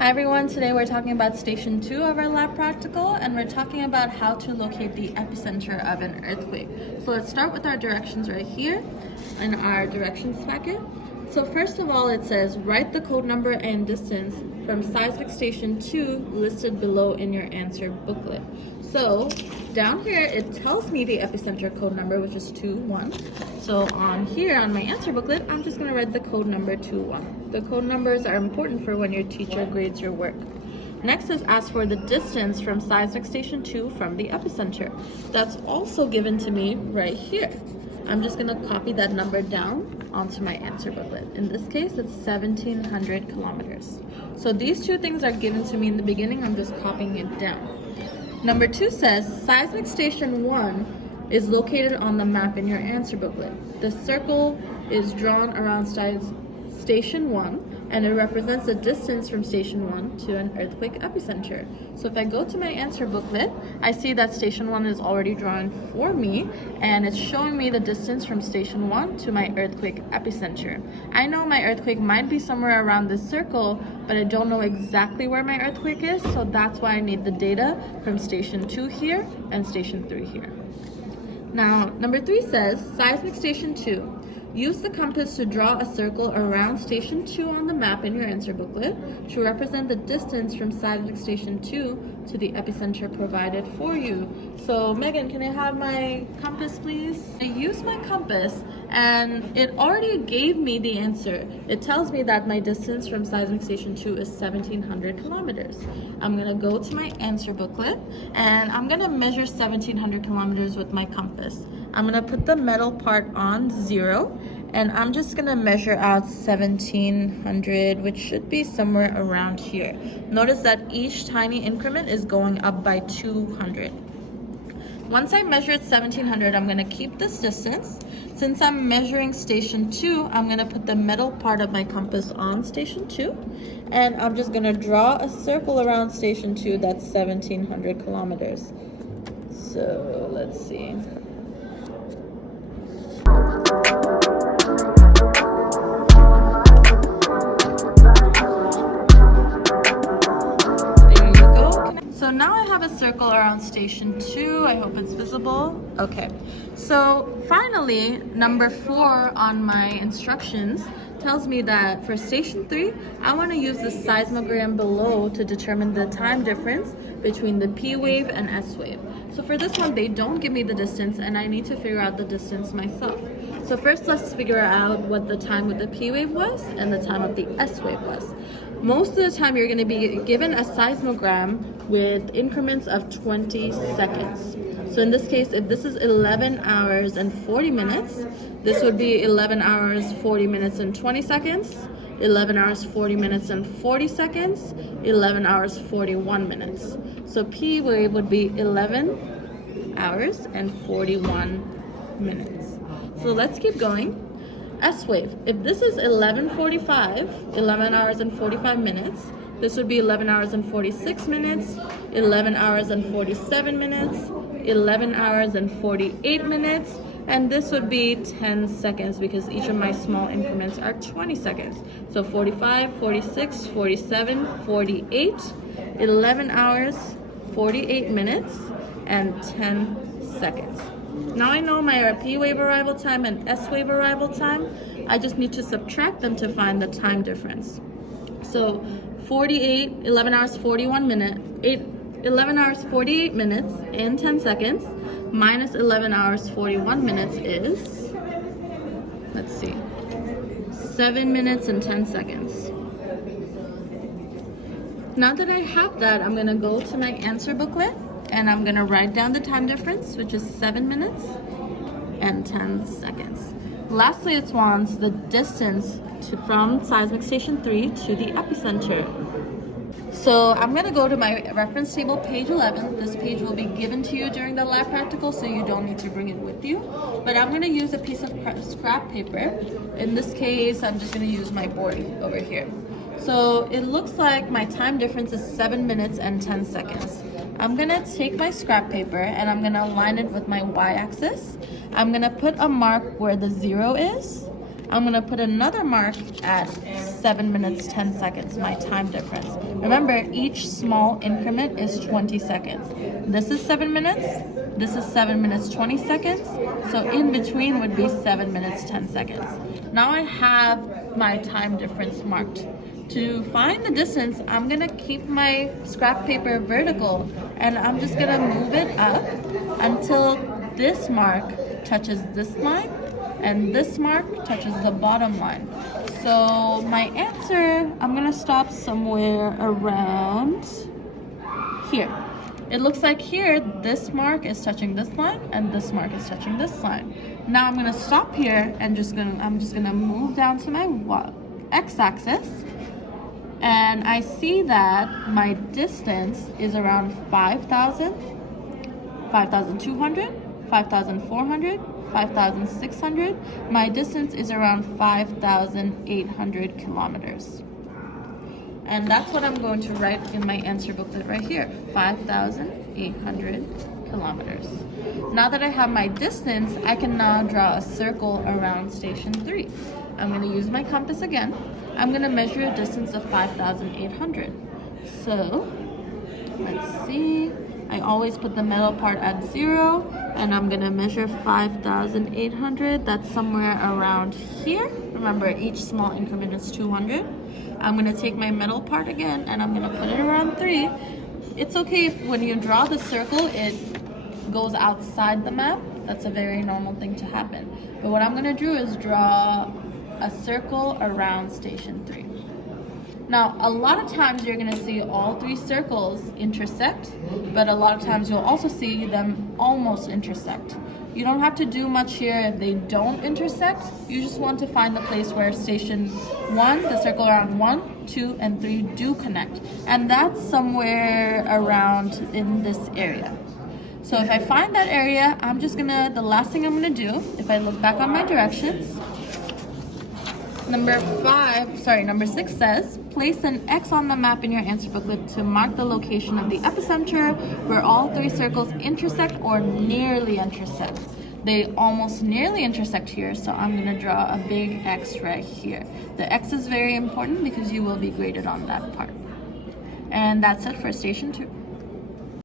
Hi everyone, today we're talking about station 2 of our lab practical, and we're talking about how to locate the epicenter of an earthquake. So let's start with our directions right here in our directions packet. So first of all, it says write the code number and distance from seismic station 2 listed below in your answer booklet. So down here it tells me the epicenter code number, which is 21. So on here on my answer booklet, I'm just going to write the code number 21. The code numbers are important for when your teacher grades your work. Next is ask for the distance from seismic station 2 from the epicenter. That's also given to me right here. I'm just going to copy that number down onto my answer booklet. In this case, it's 1,700 kilometers. So these two things are given to me in the beginning. I'm just copying it down. Number 2 says seismic station 1 is located on the map in your answer booklet. The circle is drawn around station 1, and it represents the distance from station 1 to an earthquake epicenter. So if I go to my answer booklet, I see that station 1 is already drawn for me, and it's showing me the distance from station 1 to my earthquake epicenter. I know my earthquake might be somewhere around this circle, but I don't know exactly where my earthquake is, so that's why I need the data from station 2 here and station 3 here. Now, number 3 says, seismic station 2. Use the compass to draw a circle around station 2 on the map in your answer booklet to represent the distance from seismic station 2 to the epicenter provided for you. So, Megan, can I have my compass, please? I used my compass and it already gave me the answer. It tells me that my distance from seismic station 2 is 1,700 kilometers. I'm gonna go to my answer booklet and I'm gonna measure 1,700 kilometers with my compass. I'm gonna put the metal part on 0, and I'm just gonna measure out 1,700, which should be somewhere around here. Notice that each tiny increment is going up by 200. Once I measured 1,700, I'm gonna keep this distance. Since I'm measuring station 2, I'm gonna put the metal part of my compass on station 2, and I'm just gonna draw a circle around station 2 that's 1,700 kilometers. So let's see. So now I have a circle around station 2. I hope it's visible. Okay. So finally, number 4 on my instructions tells me that for station 3, I want to use the seismogram below to determine the time difference between the P wave and S wave. So for this one, they don't give me the distance, and I need to figure out the distance myself. So first, let's figure out what the time with the P wave was and the time of the S wave was. Most of the time, you're going to be given a seismogram with increments of 20 seconds. So in this case, if this is 11 hours and 40 minutes, this would be 11 hours, 40 minutes and 20 seconds, 11 hours, 40 minutes and 40 seconds, 11 hours, 41 minutes. So P wave would be 11 hours and 41 minutes. So let's keep going. S wave, if this is 11:45, 11 hours and 45 minutes, this would be 11 hours and 46 minutes, 11 hours and 47 minutes, 11 hours and 48 minutes, and this would be 10 seconds because each of my small increments are 20 seconds. So 45, 46, 47, 48, 11 hours, 48 minutes, and 10 seconds. Now I know my P wave arrival time and S wave arrival time. I just need to subtract them to find the time difference. So 11 hours 41 minutes, 11 hours 48 minutes and 10 seconds minus 11 hours 41 minutes is, let's see, 7 minutes and 10 seconds. Now that I have that, I'm gonna go to my answer booklet and I'm gonna write down the time difference, which is 7 minutes and 10 seconds. Lastly, it wants the distance from seismic station 3 to the epicenter. So I'm gonna go to my reference table, page 11. This page will be given to you during the lab practical, so you don't need to bring it with you. But I'm gonna use a piece of scrap paper. In this case, I'm just gonna use my board over here. So it looks like my time difference is 7 minutes and 10 seconds. I'm gonna take my scrap paper and I'm gonna align it with my y-axis. I'm gonna put a mark where the 0 is. I'm gonna put another mark at 7 minutes, 10 seconds, my time difference. Remember, each small increment is 20 seconds. This is 7 minutes, this is 7 minutes, 20 seconds. So in between would be 7 minutes, 10 seconds. Now I have my time difference marked. To find the distance, I'm gonna keep my scrap paper vertical and I'm just gonna move it up until this mark touches this line and this mark touches the bottom line. So my answer, I'm gonna stop somewhere around here. It looks like here, this mark is touching this line and this mark is touching this line. Now I'm gonna stop here and I'm just gonna move down to my x-axis. And I see that my distance is around 5,000, 5,200, 5,400, 5,600. My distance is around 5,800 kilometers. And that's what I'm going to write in my answer booklet right here, 5,800 kilometers. Now that I have my distance, I can now draw a circle around station 3. I'm going to use my compass again. I'm going to measure a distance of 5,800. So, let's see. I always put the middle part at 0, and I'm going to measure 5,800. That's somewhere around here. Remember, each small increment is 200. I'm going to take my middle part again, and I'm going to put it around 3. It's okay if when you draw the circle, it goes outside the map. That's a very normal thing to happen. But what I'm going to do is draw a circle around station 3. Now, a lot of times you're going to see all 3 circles intersect, but a lot of times you'll also see them almost intersect. You don't have to do much here if they don't intersect. You just want to find the place where station 1, the circle around 1, 2, and 3 do connect. And that's somewhere around in this area. So if I find that area, the last thing I'm gonna do, if I look back on my directions, number 6 says, place an X on the map in your answer booklet to mark the location of the epicenter where all 3 circles intersect or nearly intersect. They almost nearly intersect here, so I'm going to draw a big X right here. The X is very important because you will be graded on that part. And that's it for station 2.